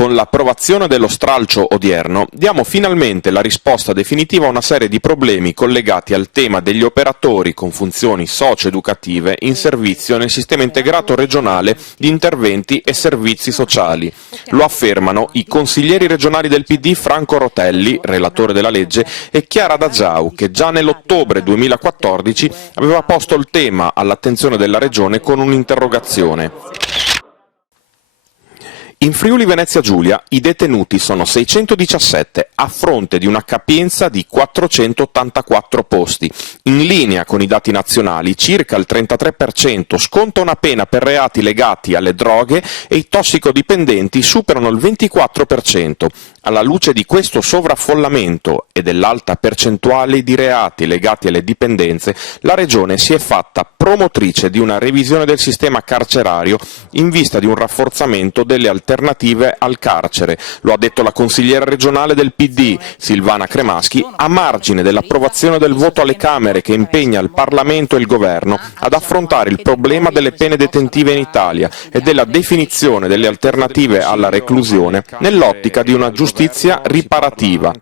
Con l'approvazione dello stralcio odierno diamo finalmente la risposta definitiva a una serie di problemi collegati al tema degli operatori con funzioni socio-educative in servizio nel sistema integrato regionale di interventi e servizi sociali. Lo affermano i consiglieri regionali del PD Franco Rotelli, relatore della legge, e Chiara D'Agiau, che già nell'ottobre 2014 aveva posto il tema all'attenzione della Regione con un'interrogazione. In Friuli Venezia Giulia i detenuti sono 617 a fronte di una capienza di 484 posti. In linea con i dati nazionali, circa il 33% sconta una pena per reati legati alle droghe e i tossicodipendenti superano il 24%. Alla luce di questo sovraffollamento e dell'alta percentuale di reati legati alle dipendenze, la Regione si è fatta promotrice di una revisione del sistema carcerario in vista di un rafforzamento delle alternative al carcere. Lo ha detto la consigliera regionale del PD, Silvana Cremaschi, a margine dell'approvazione del voto alle Camere che impegna il Parlamento e il Governo ad affrontare il problema delle pene detentive in Italia e della definizione delle alternative alla reclusione nell'ottica di una giustizia riparativa.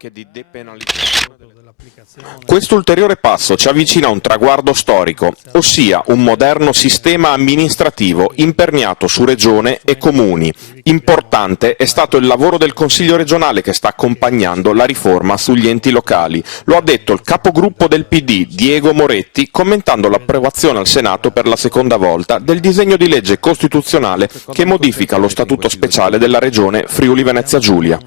Questo ulteriore passo ci avvicina a un traguardo storico, ossia un moderno sistema amministrativo imperniato su regione e comuni. Importante è stato il lavoro del Consiglio regionale che sta accompagnando la riforma sugli enti locali. Lo ha detto il capogruppo del PD, Diego Moretti, commentando l'approvazione al Senato per la seconda volta del disegno di legge costituzionale che modifica lo statuto speciale della regione Friuli Venezia Giulia.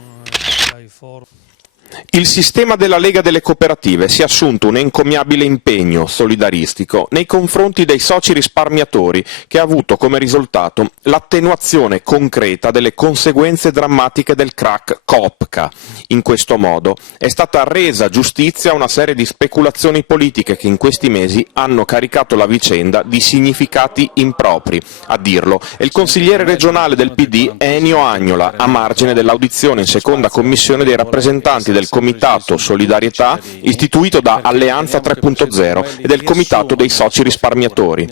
Il sistema della Lega delle Cooperative si è assunto un encomiabile impegno solidaristico nei confronti dei soci risparmiatori che ha avuto come risultato l'attenuazione concreta delle conseguenze drammatiche del crack Copca. In questo modo è stata resa giustizia a una serie di speculazioni politiche che in questi mesi hanno caricato la vicenda di significati impropri. A dirlo è il consigliere regionale del PD Ennio Agnola, a margine dell'audizione in seconda commissione dei rappresentanti del Comitato Solidarietà istituito da Alleanza 3.0 e del Comitato dei Soci Risparmiatori.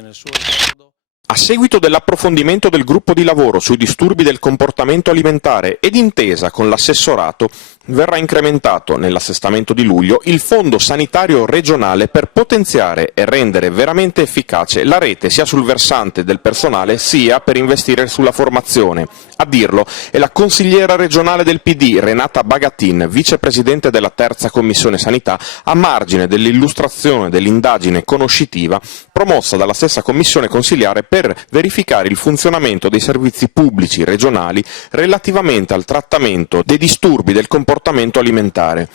A seguito dell'approfondimento del gruppo di lavoro sui disturbi del comportamento alimentare ed intesa con l'assessorato, verrà incrementato nell'assestamento di luglio il Fondo Sanitario Regionale per potenziare e rendere veramente efficace la rete sia sul versante del personale sia per investire sulla formazione. A dirlo è la consigliera regionale del PD Renata Bagatin, vicepresidente della terza commissione sanità, a margine dell'illustrazione dell'indagine conoscitiva promossa dalla stessa commissione consiliare per verificare il funzionamento dei servizi pubblici regionali relativamente al trattamento dei disturbi del comportamento alimentare.